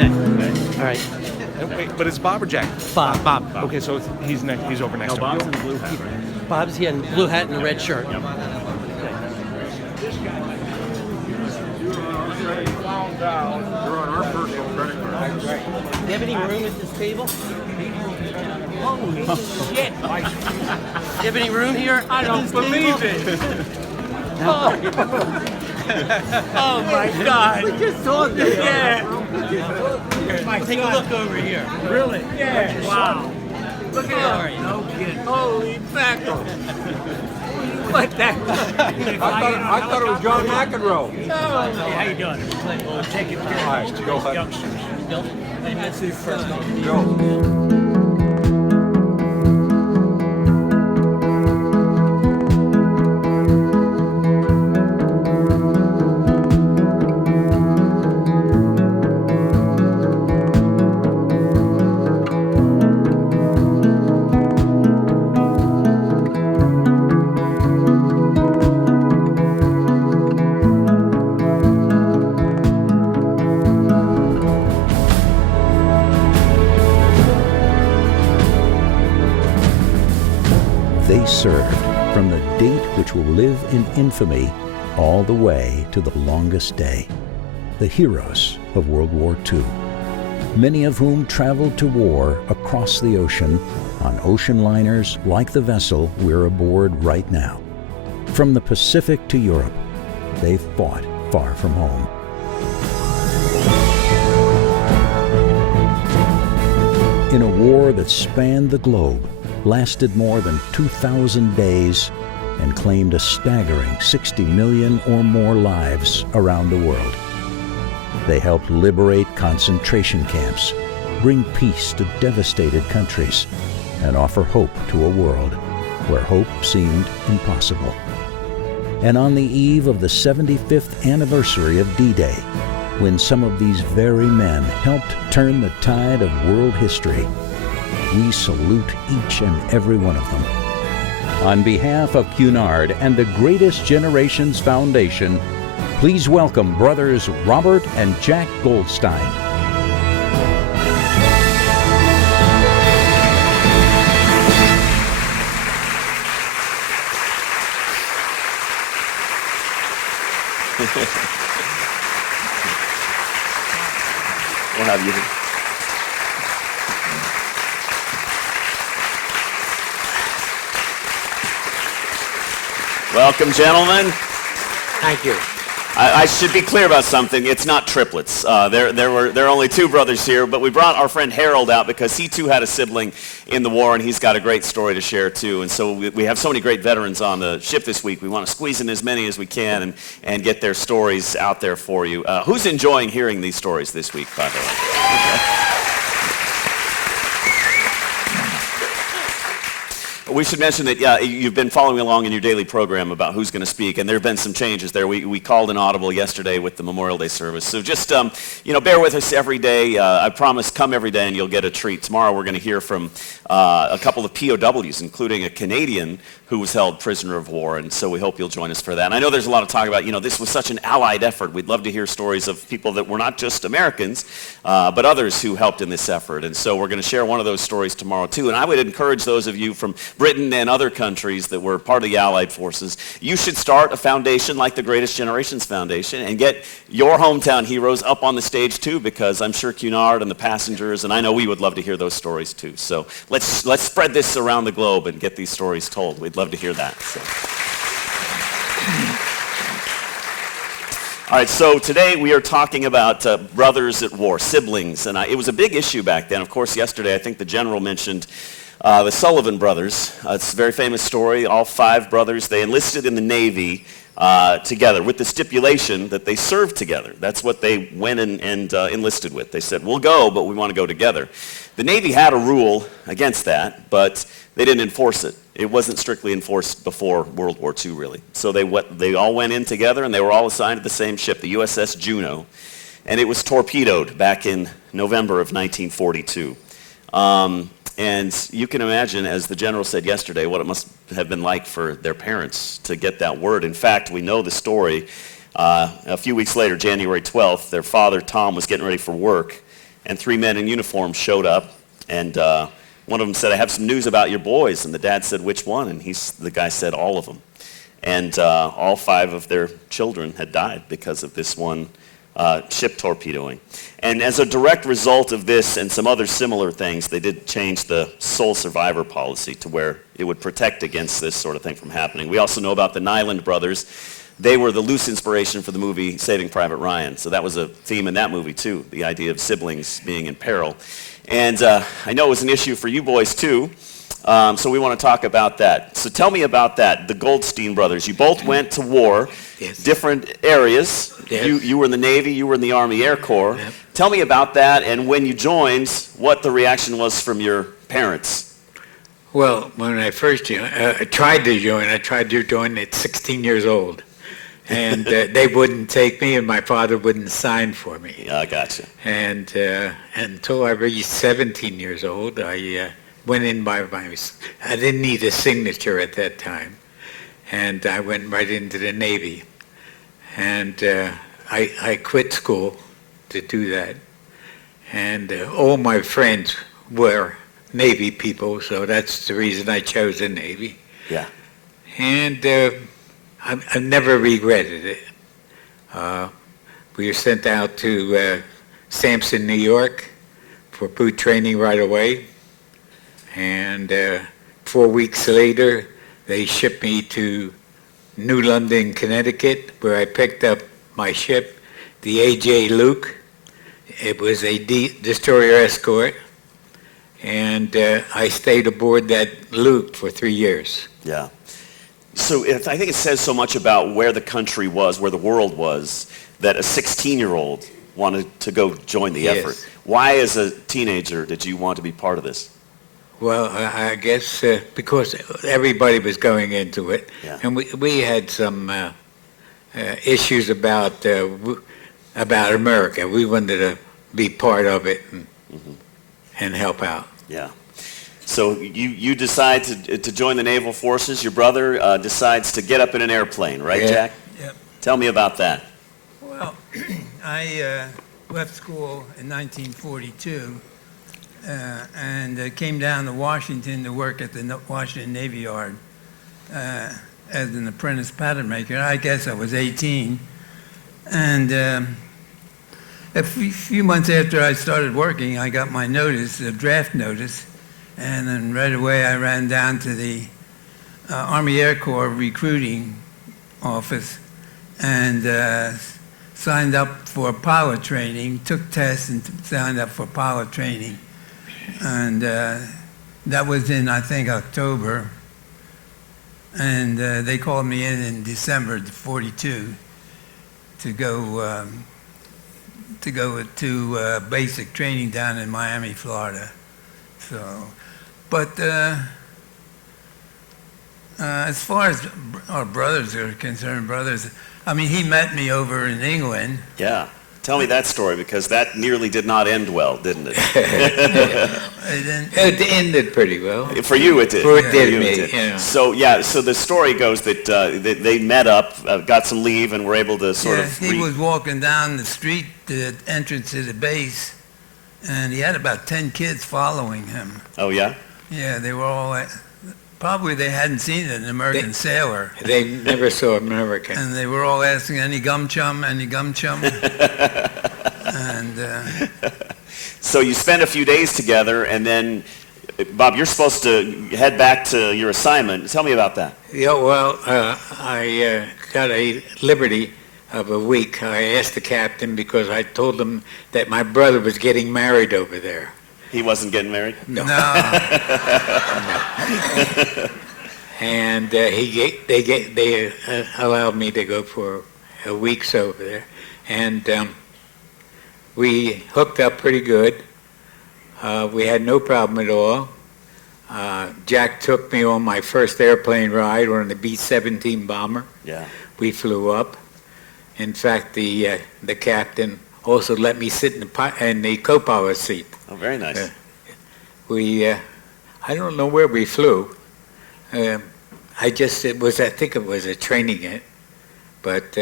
Okay. All right. Wait, but it's Bob or Jack? Bob. Bob. Okay, so he's next. He's over next. No, Bob's in the blue hat, right? Bob's here in blue hat and a red shirt. Yep. You're on our personal credit card. Do you have any room at this table? Holy shit! Do you have any room here? I don't believe it. Oh my God! We just saw this. Yeah. Take a look over here. Really? Yeah. Wow. Look at that. No kidding. Holy mackerel! What that? I thought it was John McEnroe. Hey, how you doing? We'll take it care of Alright, go ahead. youngsters. Hey, let's see first. Go. They served from the date which will live in infamy all the way to the longest day, the heroes of World War II, many of whom traveled to war across the ocean on ocean liners like the vessel we're aboard right now. From the Pacific to Europe, they fought far from home. In a war that spanned the globe, lasted more than 2,000 days, and claimed a staggering 60 million or more lives around the world. They helped liberate concentration camps, bring peace to devastated countries, and offer hope to a world where hope seemed impossible. And on the eve of the 75th anniversary of D-Day, when some of these very men helped turn the tide of world history, we salute each and every one of them. On behalf of Cunard and the Greatest Generations Foundation, please welcome brothers Robert and Jack Goldstein. We'll have you. Welcome, gentlemen. Thank you. I should be clear about something. It's not triplets. There are only two brothers here, but we brought our friend Harold out because he too had a sibling in the war, and he's got a great story to share too. And so we have so many great veterans on the ship this week. We want to squeeze in as many as we can and get their stories out there for you. Who's enjoying hearing these stories this week, by the way? Okay. We should mention that you've been following along in your daily program about who's going to speak, and there have been some changes there. We called an audible yesterday with the Memorial Day service. So just, bear with us every day. I promise, come every day and you'll get a treat. Tomorrow we're going to hear from a couple of POWs, including a Canadian who was held prisoner of war, and so we hope you'll join us for that. And I know there's a lot of talk about, this was such an allied effort. We'd love to hear stories of people that were not just Americans, but others who helped in this effort. And so we're going to share one of those stories tomorrow too. And I would encourage those of you from Britain and other countries that were part of the Allied forces, you should start a foundation like the Greatest Generations Foundation and get your hometown heroes up on the stage too, because I'm sure Cunard and the passengers, and I know we would love to hear those stories too. So let's spread this around the globe and get these stories told. We'd love to hear that. So. All right, so today we are talking about brothers at war, siblings, and it was a big issue back then. Of course, yesterday I think the general mentioned the Sullivan brothers. It's a very famous story. All five brothers, they enlisted in the Navy together with the stipulation that they served together. That's what they went and enlisted with. They said, we'll go, but we want to go together. The Navy had a rule against that, but they didn't enforce it. It wasn't strictly enforced before World War II, really. So they all went in together, and they were all assigned to the same ship, the USS Juno, and it was torpedoed back in November of 1942. And you can imagine, as the general said yesterday, what it must have been like for their parents to get that word. In fact, we know the story. A few weeks later, January 12th, their father, Tom, was getting ready for work, and 3 men in uniform showed up, and one of them said, "I have some news about your boys." And the dad said, "Which one?" And the guy said, "All of them." And all 5 of their children had died because of this one ship torpedoing. And as a direct result of this and some other similar things, they did change the sole survivor policy to where it would protect against this sort of thing from happening. We also know about the Nyland brothers. They were the loose inspiration for the movie Saving Private Ryan. So that was a theme in that movie too, the idea of siblings being in peril. And I know it was an issue for you boys too. So we want to talk about that. So tell me about that, the Goldstein brothers. You both went to war, Yes. different areas. Yes. You were in the Navy, you were in the Army Air Corps. Yep. Tell me about that, and when you joined, what the reaction was from your parents. Well, when I first tried to join at 16 years old. And they wouldn't take me, and my father wouldn't sign for me. Yeah, I gotcha. And until I reached 17 years old, I went in by myself. I didn't need a signature at that time. And I went right into the Navy. And I quit school to do that. And all my friends were Navy people, so that's the reason I chose the Navy. Yeah. And I've never regretted it. We were sent out to Sampson, New York for boot training right away. And 4 weeks later, they shipped me to New London, Connecticut, where I picked up my ship, the A.J. Luke. It was a destroyer escort. And I stayed aboard that Luke for 3 years. Yeah. So I think it says so much about where the country was, where the world was, that a 16-year-old wanted to go join the Yes. effort. Why, as a teenager, did you want to be part of this? Well, I guess because everybody was going into it, Yeah. and we had some issues about America. We wanted to be part of it and help out. Yeah. So you decide to join the naval forces. Your brother decides to get up in an airplane, right, Yeah. Jack? Yep. Tell me about that. Well, I left school in 1942 and came down to Washington to work at the Washington Navy Yard as an apprentice pattern maker. I guess I was 18. And a few months after I started working, I got my notice, a draft notice, and then right away I ran down to the Army Air Corps recruiting office and signed up for pilot training, took tests and signed up for pilot training. And that was in, I think, October. And they called me in December of 42 to go to basic training down in Miami, Florida. So, but as far as our brothers are concerned, I mean, he met me over in England. Yeah. Tell me that story, because that nearly did not end well, didn't it? And then, It ended pretty well. For you, it did. For it For did you, me, did. yeah. So the story goes that they met up, got some leave, and were able to sort yeah, of. he was walking down the street to the entrance to the base, and he had about 10 kids following him. Oh yeah. Yeah, they were all, probably they hadn't seen an American sailor. They never saw America. And they were all asking, any gum chum, any gum chum? And So you spend a few days together, and then, Bob, you're supposed to head back to your assignment. Tell me about that. Yeah, well, I got a liberty of a week. I asked the captain because I told him that my brother was getting married over there. He wasn't getting married? No. no, And they allowed me to go for a week over there. And we hooked up pretty good. We had no problem at all. Jack took me on my first airplane ride on the B-17 bomber. Yeah. We flew up. In fact, the captain also let me sit in the co-pilot seat. Oh, very nice. I don't know where we flew. I think it was a training it, but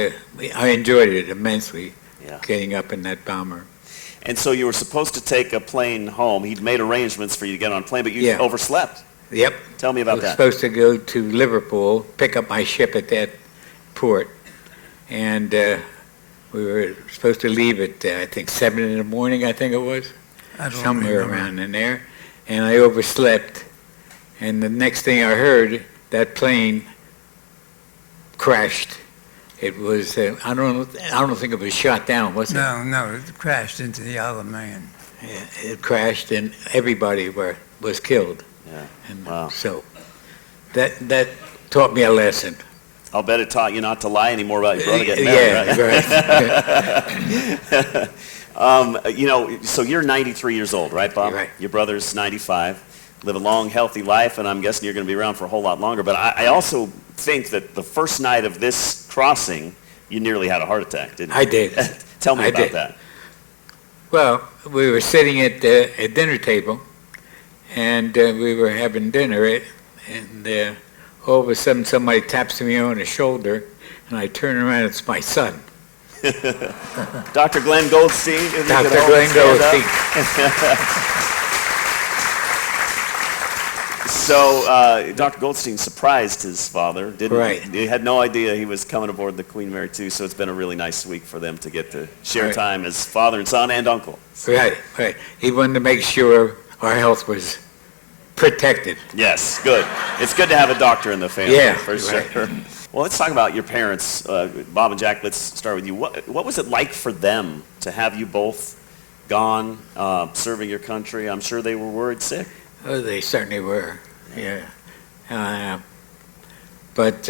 I enjoyed it immensely, Yeah. getting up in that bomber. And so you were supposed to take a plane home. He'd made arrangements for you to get on a plane, but you Yeah. overslept. Yep. Tell me I about was that. supposed to go to Liverpool, pick up my ship at that port, and we were supposed to leave at, I think, 7 in the morning, I think it was, I don't somewhere remember. around in there, and I overslept, and the next thing I heard, that plane crashed. It was, I don't think it was shot down, was it? No, it crashed into the Isle of Man. Yeah, it crashed, and everybody was killed. Yeah. And Wow. so that taught me a lesson. I'll bet it taught you not to lie anymore about your brother getting married, Yeah, right. So you're 93 years old, right, Bob? Right. Your brother's 95. Live a long, healthy life, and I'm guessing you're going to be around for a whole lot longer. But I also think that the first night of this crossing, you nearly had a heart attack, didn't you? I did. Tell me I about did. that. Well, we were sitting at a dinner table, and we were having dinner, and all of a sudden somebody taps me on the shoulder, and I turn around, it's my son, Dr. Glenn Goldstein. if you Dr. could all Glenn stand up. Goldstein. So Dr. Goldstein surprised his father, didn't Right. he? He had no idea he was coming aboard the Queen Mary 2, so it's been a really nice week for them to get to share Right. time as father and son and uncle. Right. He wanted to make sure our health was protected. Yes, good. It's good to have a doctor in the family, Yeah, for right. sure. Well, let's talk about your parents. Bob and Jack, let's start with you. What was it like for them to have you both gone, serving your country? I'm sure they were worried sick. Oh, they certainly were, yeah. But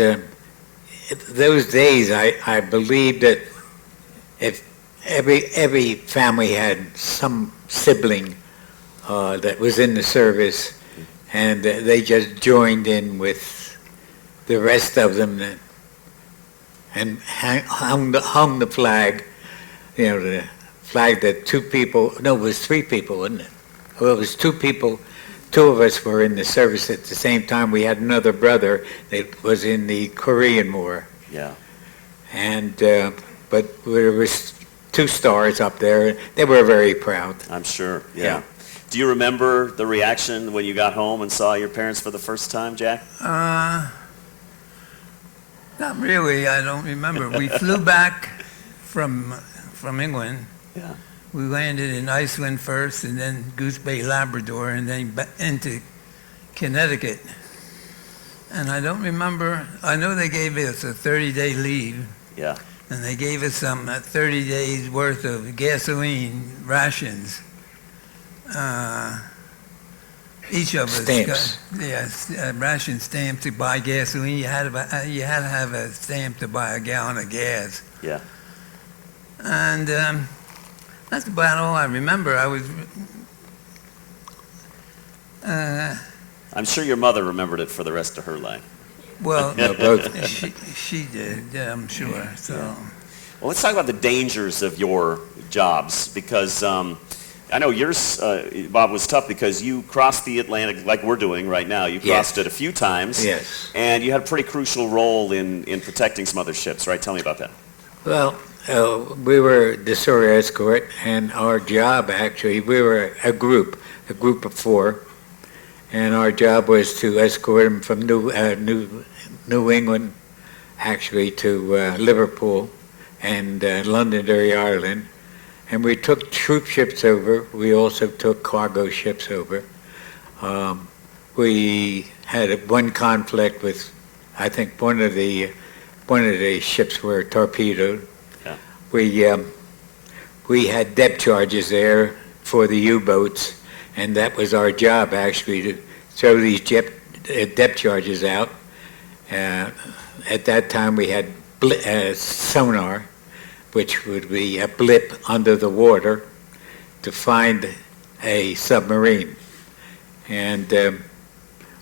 those days, I believed that if every family had some sibling that was in the service, and they just joined in with the rest of them and hung the flag, the flag that it was 3 people, wasn't it? Well, it was 2 people. 2 of us were in the service at the same time. We had another brother that was in the Korean War. Yeah. And but there was 2 stars up there. They were very proud. I'm sure, yeah. Yeah. Do you remember the reaction when you got home and saw your parents for the first time, Jack? Not really, I don't remember. We flew back from England. Yeah. We landed in Iceland first, and then Goose Bay, Labrador, and then into Connecticut. And I don't remember, I know they gave us a 30-day leave, Yeah. and they gave us some 30 days worth of gasoline rations. Each of us Stamps. ration stamps to buy gasoline. You had to have a stamp to buy a gallon of gas. Yeah. And that's about all I remember. I'm sure your mother remembered it for the rest of her life. Well, Both. she did, yeah, I'm sure. So, Well, let's talk about the dangers of your jobs, because I know yours, Bob, was tough because you crossed the Atlantic like we're doing right now. You crossed Yes. it a few times. Yes. And you had a pretty crucial role in protecting some other ships, right? Tell me about that. Well, we were the Surrey escort, and our job actually, we were a group of 4, and our job was to escort them from New England, actually, to Liverpool and Londonderry, Ireland. And we took troop ships over. We also took cargo ships over. We had one conflict with, I think, one of the ships were torpedoed. Yeah. We had depth charges there for the U-boats, and that was our job actually, to throw these depth charges out. At that time we had sonar, which would be a blip under the water to find a submarine. And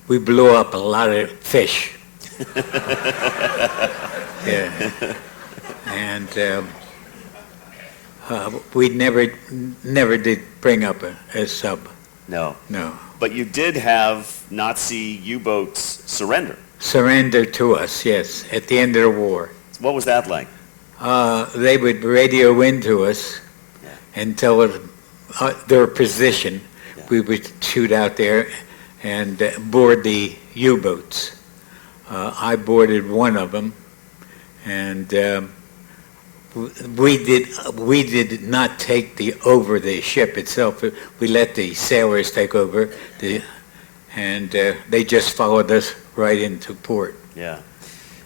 we blew up a lot of fish. Yeah. And we never did bring up a sub. No. No. But you did have Nazi U-boats surrender. Surrender to us, yes, at the end of the war. What was that like? They would radio in to us and tell us their position, we would shoot out there and board the U-boats. I boarded one of them, and we did not take over the ship itself. We let the sailors take over, and they just followed us right into port. Yeah.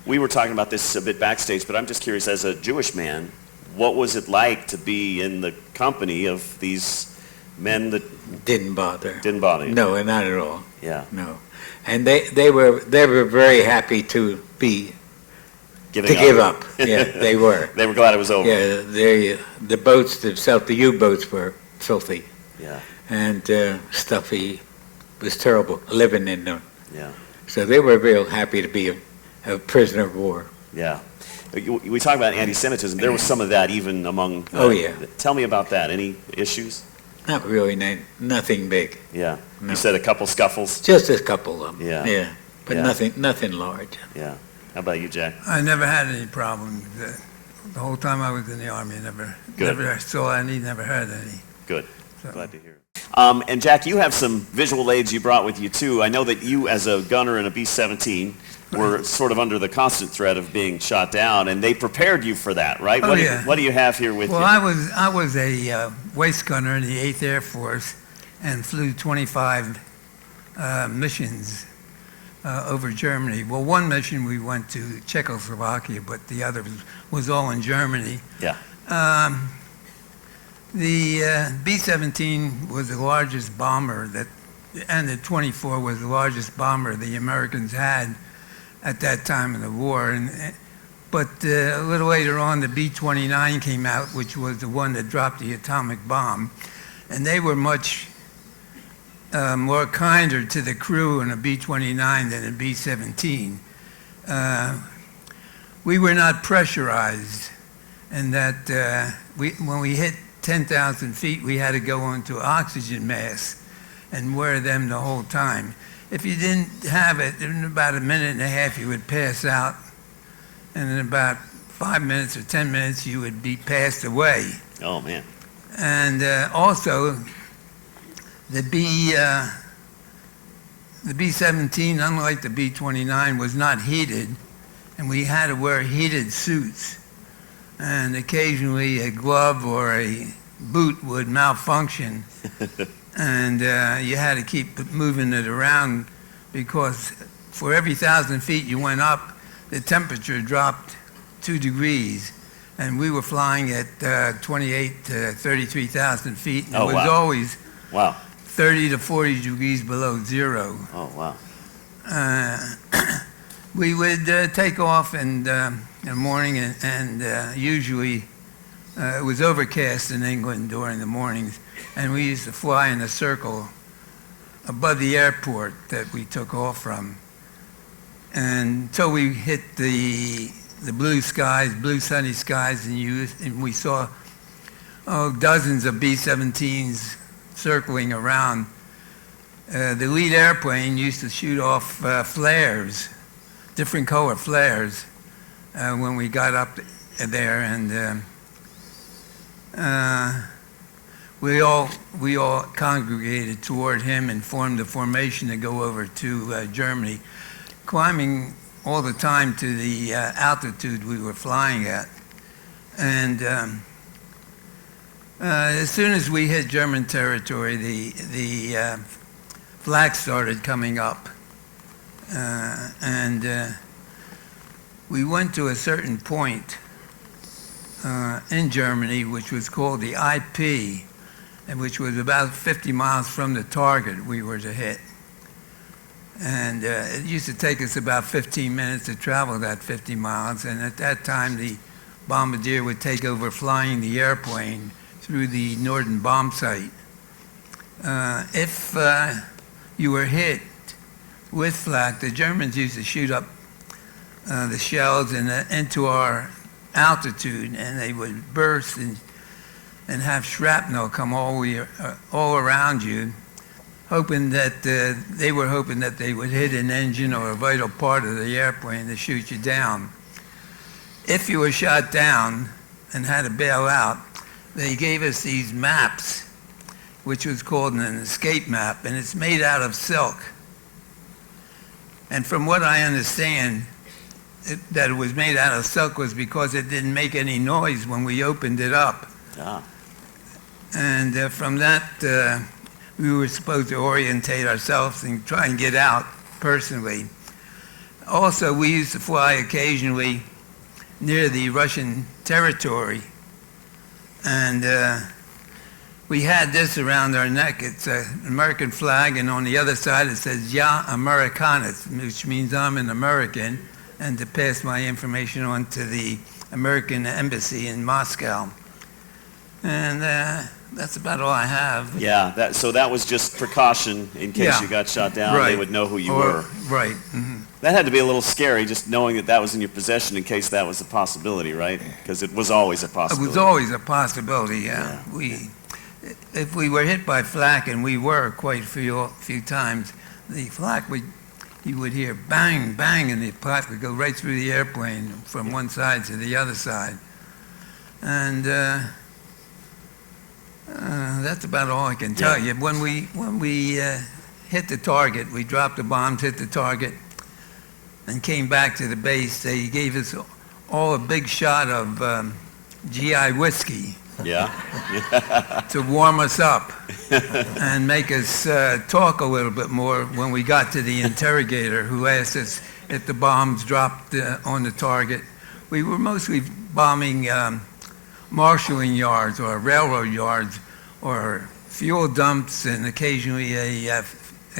We were talking about this a bit backstage, but I'm just curious, as a Jewish man, what was it like to be in the company of these men that Didn't bother. didn't bother you? No, not at all. Yeah. No, and they were very happy to Giving give up. Yeah, they were. They were glad it was over. Yeah, the boats themselves, the U-boats were filthy Yeah. and stuffy. It was terrible living in them. Yeah. So they were real happy to be a prisoner of war. Yeah. We talk about anti-Semitism. There was some of that even among... Oh, yeah. Tell me about that. Any issues? Not really, nothing big. Yeah. No. You said a couple scuffles? Just a couple of them. Yeah. Yeah, but Yeah. nothing large. Yeah. How about you, Jack? I never had any problems. The whole time I was in the Army, Good. never saw any, never heard any. Good. So- Glad to hear it. And Jack, you have some visual aids you brought with you, too. I know that you, as a gunner in a B-17, were sort of under the constant threat of being shot down, and they prepared you for that, right? Oh, yeah. What do you have here with Well, you? I was a waist gunner in the 8th Air Force and flew 25 missions over Germany. Well, one mission we went to Czechoslovakia, but the other was all in Germany. Yeah. The B-17 was the largest bomber and the 24 was the largest bomber the Americans had at that time of the war. But a little later on, the B-29 came out, which was the one that dropped the atomic bomb, and they were much more kinder to the crew in a B-29 than a B-17. We were not pressurized, and that when we hit 10,000 feet, we had to go onto oxygen masks and wear them the whole time. If you didn't have it, in about a minute and a half, you would pass out, and in about 5 minutes or 10 minutes, you would be passed away. Oh, man. And also, the B-17, unlike the B-29, was not heated, and we had to wear heated suits. And occasionally a glove or a boot would malfunction, and you had to keep moving it around because for every 1,000 feet you went up, the temperature dropped 2 degrees, and we were flying at 28 to 33,000 feet, and Oh, it was wow. always Wow. 30 to 40 degrees below zero. Oh, wow. We would take off in the morning, and usually it was overcast in England during the mornings, and we used to fly in a circle above the airport that we took off from. And until we hit the blue skies, blue sunny skies, and we saw dozens of B-17s circling around. The lead airplane used to shoot off flares, different color flares, when we got up there, and we all congregated toward him and formed a formation to go over to Germany, climbing all the time to the altitude we were flying at. And as soon as we hit German territory, the flags started coming up, and we went to a certain point in Germany, which was called the IP, and which was about 50 miles from the target we were to hit. And it used to take us about 15 minutes to travel that 50 miles, and at that time the bombardier would take over flying the airplane through the Norden bomb site. If you were hit with flak, the Germans used to shoot up the shells into our altitude, and they would burst and have shrapnel come all around you, hoping that they were hoping that they would hit an engine or a vital part of the airplane to shoot you down. If you were shot down and had to bail out, they gave us these maps, which was called an escape map, and it's made out of silk. And from what I understand, that it was made out of silk was because it didn't make any noise when we opened it up. Ah. And from that, we were supposed to orientate ourselves and try and get out personally. Also, we used to fly occasionally near the Russian territory. And we had this around our neck. It's an American flag, and on the other side it says, "Ya Americanos," which means I'm an American, and to pass my information on to the American embassy in Moscow. And that's about all I have. Yeah, so that was just precaution in case Yeah. you got shot down. Right. They would know who you were. Right. Mhm. That had to be a little scary, just knowing that that was in your possession in case that was a possibility, right? Because it was always a It possibility. was always a possibility, yeah. If we were hit by flak, and we were quite a few times, the flak you would hear bang, bang, and the flak would go right through the airplane from one side to the other side. And that's about all I can tell you. When we hit the target, we dropped the bombs, hit the target, and came back to the base. They gave us all a big shot of GI whiskey Yeah. to warm us up and make us talk a little bit more when we got to the interrogator, who asked us if the bombs dropped on the target. We were mostly bombing marshalling yards or railroad yards or fuel dumps, and occasionally a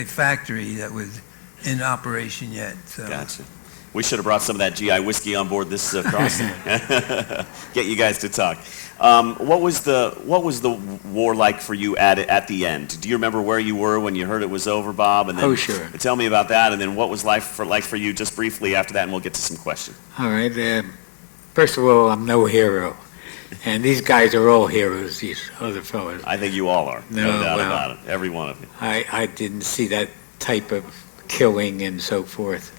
factory that was in operation yet. So. Gotcha. We should have brought some of that GI whiskey on board this crossing. Get you guys to talk. What was the war like for you at the end? Do you remember where you were when you heard it was over, Bob? And then Oh, sure. Tell me about that, and then what was life like for you just briefly after that, and we'll get to some questions. All right. First of all, I'm no hero. And these guys are all heroes, these other fellows. I think you all are. No doubt about it. Every one of you. I didn't see that type of killing and so forth.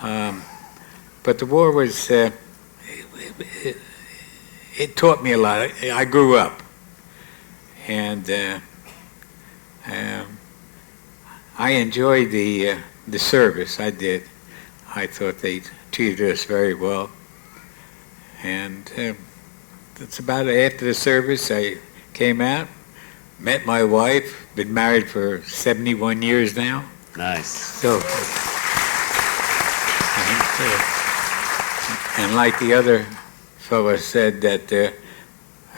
But the war was, it taught me a lot. I grew up. And I enjoyed the service. I did. I thought they treated us very well. And that's about it. After the service, I came out, met my wife, been married for 71 years now. Nice. So, and like the other fellow said, that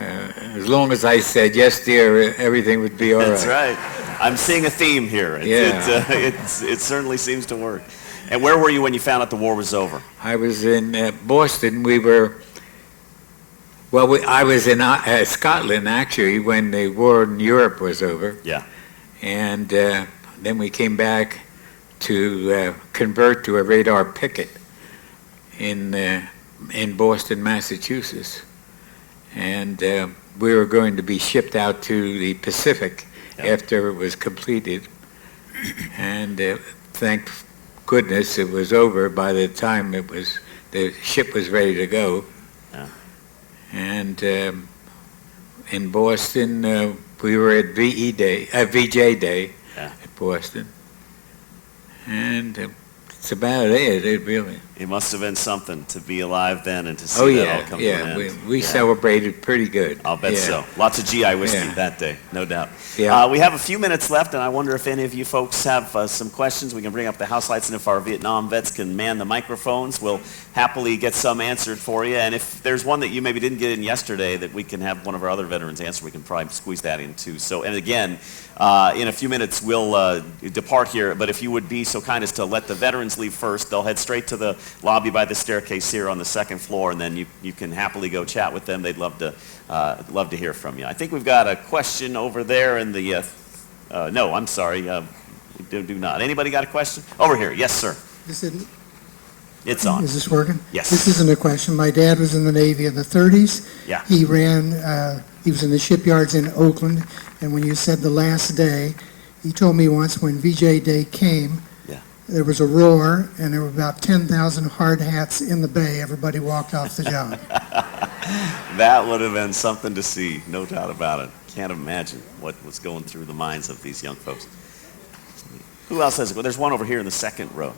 as long as I said, yes, dear, everything would be all right. That's right. I'm seeing a theme here. It certainly seems to work. And where were you when you found out the war was over? I was in Boston. I was in Scotland, actually, when the war in Europe was over. Yeah. And then we came back to convert to a radar picket in Boston, Massachusetts. And we were going to be shipped out to the Pacific after it was completed. And thank goodness it was over by the time the ship was ready to go. Yeah. And in Boston, we were at VJ Day at Boston. And it's about it really. It must have been something to be alive then and to see that all come to an end. We celebrated pretty good. I'll bet so. Lots of GI whiskey that day, no doubt. Yeah. We have a few minutes left, and I wonder if any of you folks have some questions. We can bring up the house lights, and if our Vietnam vets can man the microphones, we'll happily get some answered for you. And if there's one that you maybe didn't get in yesterday that we can have one of our other veterans answer, we can probably squeeze that in too. So, and again, in a few minutes we'll depart here, but if you would be so kind as to let the veterans leave first, they'll head straight to the lobby by the staircase here on the second floor, and then you can happily go chat with them. They'd love to hear from you. I think we've got a question over there in the, no, I'm sorry, we do not. Anybody got a question? Over here, yes, sir. It's on. Is this working? Yes. This isn't a question. My dad was in the Navy in the 30s. Yeah. He was in the shipyards in Oakland, and when you said the last day, he told me once when VJ Day came, there was a roar, and there were about 10,000 hard hats in the bay. Everybody walked off the job. That would have been something to see, no doubt about it. Can't imagine what was going through the minds of these young folks. Who else has it? Well, there's one over here in the second row.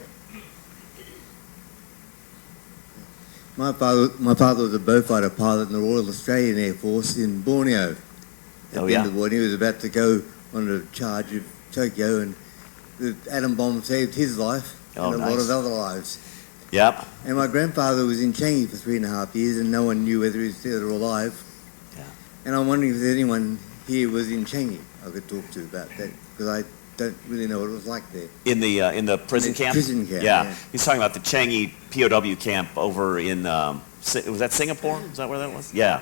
My father was a Beaufighter pilot in the Royal Australian Air Force in Borneo. At the end of the war, he was about to go on a charge of Tokyo, and the atom bomb saved his life and a lot of other lives. Yep. And my grandfather was in Changi for 3.5 years, and no one knew whether he was dead or alive. Yeah. And I'm wondering if anyone here was in Changi I could talk to about that, because I don't really know what it was like there. In the prison camp? Prison camp, Yeah. yeah. He's talking about the Changi POW camp over in, was that Singapore? Is that where that was? Yeah.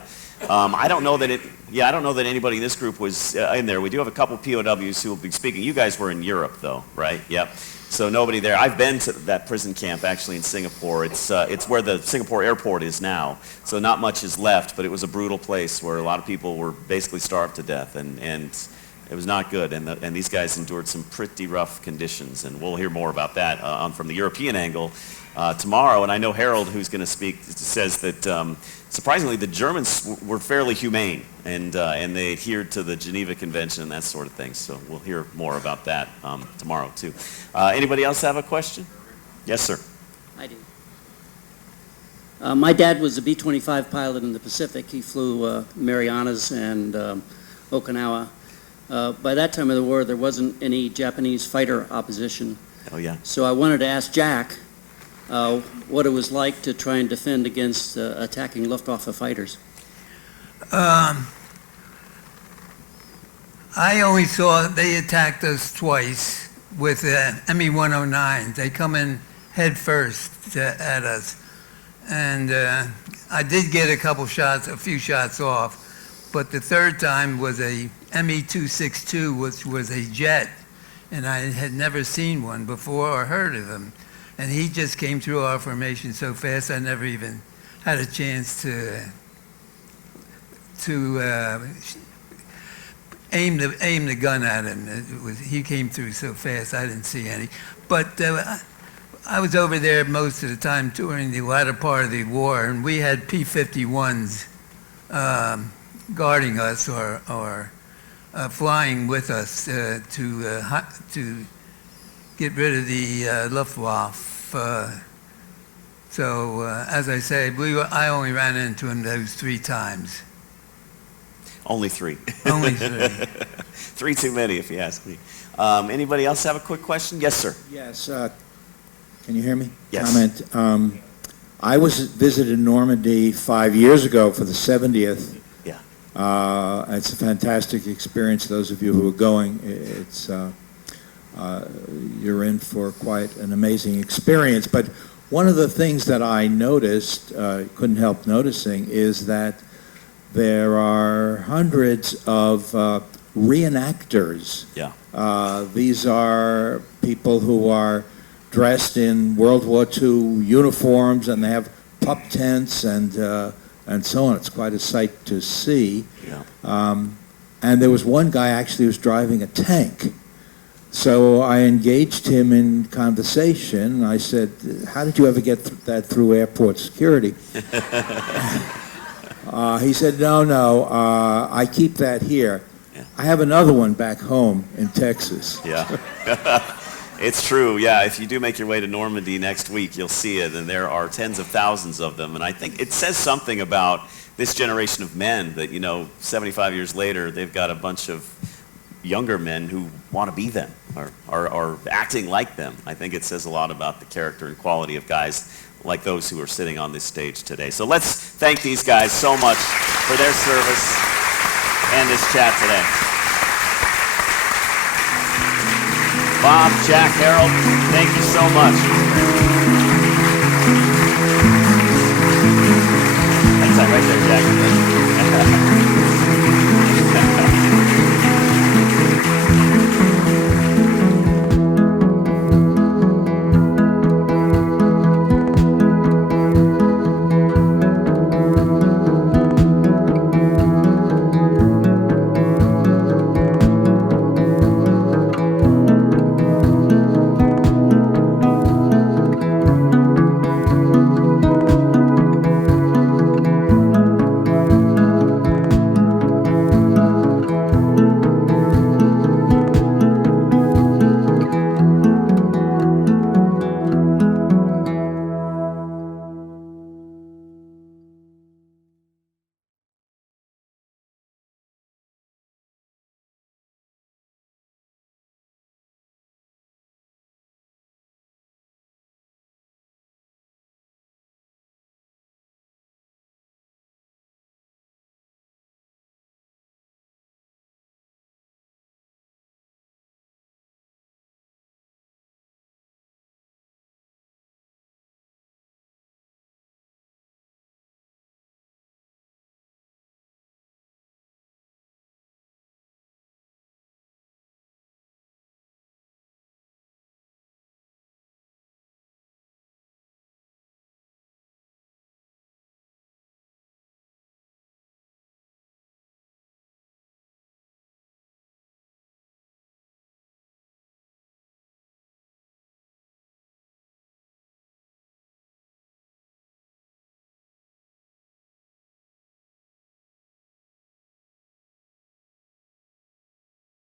I don't know that anybody in this group was in there. We do have a couple POWs who will be speaking. You guys were in Europe, though, right? Yep. So nobody there. I've been to that prison camp actually in Singapore. It's where the Singapore airport is now. So not much is left, but it was a brutal place where a lot of people were basically starved to death, and it was not good. And these guys endured some pretty rough conditions, and we'll hear more about that from the European angle tomorrow. And I know Harold, who's going to speak, says that surprisingly the Germans were fairly humane, and they adhered to the Geneva Convention and that sort of thing. So we'll hear more about that tomorrow too. Anybody else have a question? Yes, sir. I do. My dad was a B-25 pilot in the Pacific. He flew Marianas and Okinawa. By that time of the war, there wasn't any Japanese fighter opposition. Oh, yeah. So I wanted to ask Jack what it was like to try and defend against attacking Luftwaffe fighters. I only saw they attacked us twice with ME-109s. They come in head first at us. And I did get a few shots off, but the third time was a ME-262, which was a jet, and I had never seen one before or heard of him. And he just came through our formation so fast I never even had a chance to aim the gun at him. He came through so fast I didn't see any. But I was over there most of the time during the latter part of the war, and we had P-51s guarding us or flying with us to get rid of the Luftwaffe. So as I say, I only ran into him those 3 times. Only 3. Only 3. 3 too many, if you ask me. Anybody else have a quick question? Yes, sir. Yes. Can you hear me? Yes. Comment. I visited Normandy 5 years ago for the 70th. Yeah. It's a fantastic experience. Those of you who are going, it's you're in for quite an amazing experience. But one of the things that I noticed, couldn't help noticing, is that there are hundreds of reenactors. Yeah. These are people who are dressed in World War II uniforms, and they have pup tents and so on. It's quite a sight to see. Yeah. And there was one guy actually who was driving a tank. So I engaged him in conversation. I said, "How did you ever get that through airport security?" He said, no, I keep that here. Yeah. I have another one back home in Texas. Yeah. It's true, yeah. If you do make your way to Normandy next week, you'll see it, and there are tens of thousands of them. And I think it says something about this generation of men that, 75 years later, they've got a bunch of younger men who want to be them or are acting like them. I think it says a lot about the character and quality of guys like those who are sitting on this stage today. So let's thank these guys so much for their service and this chat today. Bob, Jack, Harold, thank you so much. That's that right there, Jack.